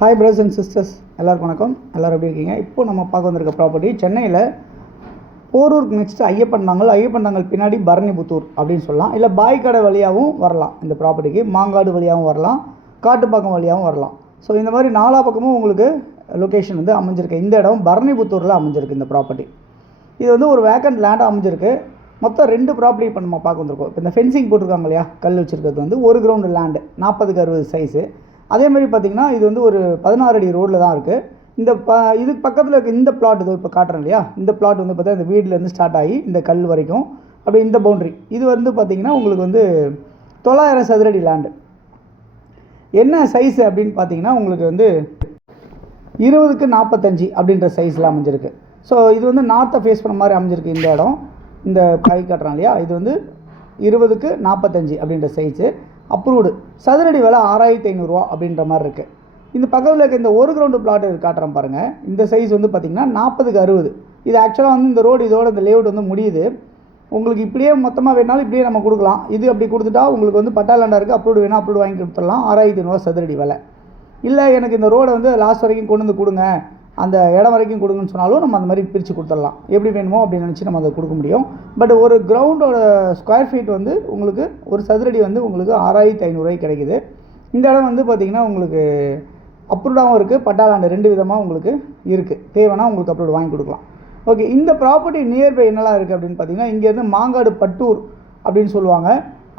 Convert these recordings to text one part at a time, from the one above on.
Hi brothers and sisters, எல்லாருக்கும் வணக்கம். எல்லோரும் எப்படி இருக்கீங்க? இப்போ நம்ம பார்க்க வந்திருக்க ப்ராப்பர்ட்டி சென்னையில் போரூருக்கு நெக்ஸ்ட்டு ஐயப்பந்தாங்கல் பின்னாடி பரணிபுத்தூர் அப்படின்னு சொல்லலாம். இல்லை பாய்க்கடை வழியாகவும் வரலாம். இந்த ப்ராப்பர்ட்டிக்கு மாங்காடு வழியாகவும் வரலாம், காட்டுப்பாக்கம் வழியாகவும் வரலாம். ஸோ இந்த மாதிரி நாலா பக்கமும் உங்களுக்கு லொக்கேஷன் வந்து அமைஞ்சிருக்கு. இந்த இடம் பரணிபுத்தூரில் அமைஞ்சிருக்கு. இந்த ப்ராப்பர்ட்டி இது வந்து ஒரு வேக்கண்ட் லேண்டாக அமைஞ்சிருக்கு. மொத்தம் 2 ப்ராப்பர்ட்டி இப்போ நம்ம பார்க்க வந்திருக்கோம். இப்போ இந்த ஃபென்சிங் போட்டிருக்காங்க இல்லையா, கல் வச்சுருக்கிறது வந்து 1 கிரவுண்டு லேண்டு 40x60 சைஸு. அதே மாதிரி பார்த்திங்கன்னா இது வந்து ஒரு 16 அடி ரோடில் தான் இருக்குது. இந்த இதுக்கு பக்கத்தில் இருக்க இந்த பிளாட் இது இப்போ காட்டுறேன் இல்லையா, இந்த பிளாட் வந்து பார்த்தா இந்த வீட்டிலேருந்து ஸ்டார்ட் ஆகி இந்த கல் வரைக்கும் அப்படியே இந்த பவுண்ட்ரி இது வந்து பார்த்திங்கன்னா உங்களுக்கு வந்து 900 சதுரடி லேண்டு. என்ன சைஸு அப்படின்னு பார்த்தீங்கன்னா உங்களுக்கு வந்து 20x45 அப்படின்ற சைஸில் அமைஞ்சிருக்கு. ஸோ இது வந்து நார்த்தை ஃபேஸ் பண்ண மாதிரி அமைஞ்சிருக்கு. இந்த இடம் இந்த கை காட்டுறான் இல்லையா, இது வந்து 20x45 அப்படின்ற சைஸு. அப்ரூவ்டு. சதுரடி விலை 6500 அப்படின்ற மாதிரி இருக்குது. இந்த பக்கத்தில் இருக்க இந்த 1 கிரவுண்டு பிளாட் காட்டுறேன் பாருங்கள். இந்த சைஸ் வந்து பார்த்திங்கன்னா 40x60. இது ஆக்சுவலாக வந்து இந்த ரோடு இதோட இந்த லேஅவுட் வந்து முடியுது. உங்களுக்கு இப்படியே மொத்தமாக வேணாலும் இப்படியே நம்ம கொடுக்கலாம். இது அப்படி கொடுத்துட்டா உங்களுக்கு வந்து பட்டா லேண்டாக இருக்குது. அப்ரூவ்டு வேணால் அப்ரூவ்டு வாங்கி கொடுத்துடலாம். 6500 சதுரடி விலை. இல்லை எனக்கு இந்த ரோடை வந்து லாஸ்ட் வரைக்கும் கொண்டு வந்து கொடுங்க, அந்த இடம் வரைக்கும் கொடுங்கன்னு சொன்னாலும் நம்ம அந்த மாதிரி பிரித்து கொடுத்துடலாம். எப்படி வேணுமோ அப்படின்னு நினச்சி நம்ம அதை கொடுக்க முடியும். பட் ஒரு கிரவுண்டோட ஸ்கொயர் ஃபீட் வந்து உங்களுக்கு ஒரு சதுரடி வந்து உங்களுக்கு 6500 கிடைக்குது. இந்த இடம் வந்து பார்த்திங்கன்னா உங்களுக்கு அப்ரூவ்டாகவும் இருக்குது, பட்டா லேண்டு 2 விதமாக உங்களுக்கு இருக்குது. தேவைன்னா உங்களுக்கு அப்ரூவ்டு வாங்கி கொடுக்கலாம். ஓகே, இந்த ப்ராப்பர்ட்டி நியர்பை என்னெல்லாம் இருக்குது அப்படின்னு பார்த்தீங்கன்னா, இங்கேருந்து மாங்காடு பட்டூர் அப்படின்னு சொல்லுவாங்க.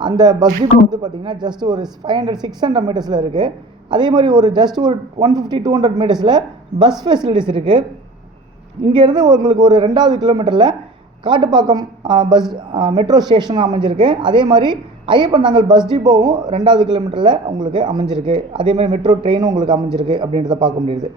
அந்த பஸ் டிப்போ வந்து பார்த்திங்கன்னா ஜஸ்ட் ஒரு 500-600 மீட்டர்ஸில் இருக்குது. அதே மாதிரி ஒரு ஜஸ்ட் ஒரு 150-200 மீட்டர்ஸில் பஸ் ஃபெசிலிட்டிஸ் இருக்குது. இங்கேருந்து உங்களுக்கு ஒரு 2வது கிலோமீட்டரில் காட்டுப்பாக்கம் பஸ் மெட்ரோ ஸ்டேஷனும் அமைஞ்சிருக்கு. அதே மாதிரி ஐயப்பந்தாங்கல் பஸ் டிப்போவும் 2வது கிலோமீட்டரில் உங்களுக்கு அமைஞ்சிருக்கு. அதே மாதிரி மெட்ரோ ட்ரெயினும் உங்களுக்கு அமைஞ்சிருக்கு அப்படின்றத பார்க்க முடியுது.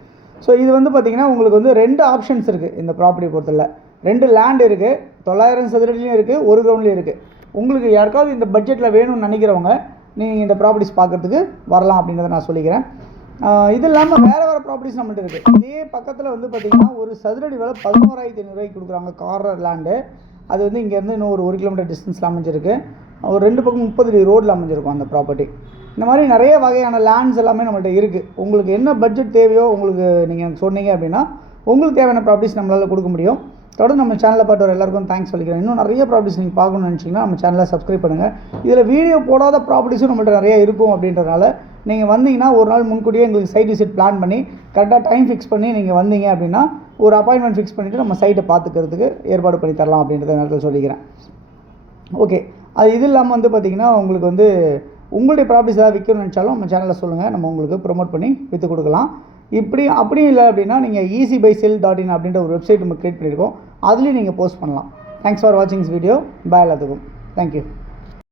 ஸோ இது வந்து பார்த்திங்கன்னா உங்களுக்கு வந்து 2 ஆப்ஷன்ஸ் இருக்குது. இந்த ப்ராப்பர்ட்டி பொறுத்தல 2 லேண்ட் இருக்குது. 900 சதுரடிலையும் இருக்குது, 1 கிரவுண்ட்லேயும் இருக்குது. உங்களுக்கு யாருக்காவது இந்த பட்ஜெட்டில் வேணும்னு நினைக்கிறவங்க நீங்கள் இந்த ப்ராப்பர்ட்டிஸ் பார்க்குறதுக்கு வரலாம் அப்படின்றத நான் சொல்லிக்கிறேன். இது இல்லாமல் வேறு ப்ராப்பர்ட்டிஸ் நம்மகிட்ட இருக்குது. இதே பக்கத்தில் வந்து பார்த்திங்கன்னா ஒரு சதுரடி விலை 11500 கொடுக்குறாங்க. Corner land. அது வந்து இங்கேருந்து இன்னும் ஒரு 1 கிலோமீட்டர் டிஸ்டன்ஸில் அமைஞ்சிருக்கு. ஒரு 2 பக்கம் 30 அடி ரோடில் அமைஞ்சிருக்கும் அந்த ப்ராப்பர்ட்டி. இந்த மாதிரி நிறைய வகையான லேண்ட்ஸ் எல்லாமே நம்மள்ட்ட இருக்குது. உங்களுக்கு என்ன பட்ஜெட் தேவையோ உங்களுக்கு நீங்கள் சொன்னீங்க அப்படின்னா உங்களுக்கு தேவையான ப்ராப்பர்ட்டிஸ் நம்மளால் கொடுக்க முடியும். தொடர்ந்து நம்ம சேனலில் பார்த்து வர எல்லாருக்கும் தேங்க்ஸ் சொல்லிக்கிறேன். இன்னும் நிறைய ப்ராப்பர்ட்டிஸ் நீங்கள் பார்க்கணும்னு நினச்சிங்கன்னா நம்ம சேனலை சப்ஸ்கிரைப் பண்ணுங்கள். இதில் வீடியோ போடாத ப்ராப்பர்ட்டிஸும் நம்மள்ட்ட நிறைய இருக்கும். அப்படின்றதுனால நீங்கள் வந்தீங்கன்னா ஒரு நாள் முன்கூட்டியே எங்களுக்கு சைட் விசிட் பிளான் பண்ணி கரெக்டாக டைம் ஃபிக்ஸ் பண்ணி நீங்கள் வந்தீங்க அப்படின்னா ஒரு அப்பாயின்மெண்ட் ஃபிக்ஸ் பண்ணிவிட்டு நம்ம சைட்டை பார்த்துக்கிறதுக்கு ஏற்பாடு பண்ணி தரலாம் அப்படின்றத நேரத்தில் சொல்லிக்கிறேன். ஓகே, அது இது இல்லாமல் வந்து பார்த்திங்கன்னா உங்களுக்கு வந்து உங்களுடைய ப்ராப்பர்ட்டிஸ் ஏதாவது விற்கணும்னு நினச்சாலும் நம்ம சேனலில் சொல்லுங்கள், நம்ம உங்களுக்கு ப்ரொமோட் பண்ணி விற்று கொடுக்கலாம். அப்படியும் இல்லை அப்படின்னா நீங்கள் easybysell.in அப்படின்ற ஒரு வெப்சைட் நம்ம க்ரியேட் பண்ணியிருக்கோம். அதுலேயும் நீங்கள் போஸ்ட் பண்ணலாம். தேங்க்ஸ் ஃபார் வாட்சிங் திஸ் வீடியோ. பாய் எல்லாத்துக்கும். தேங்க்யூ.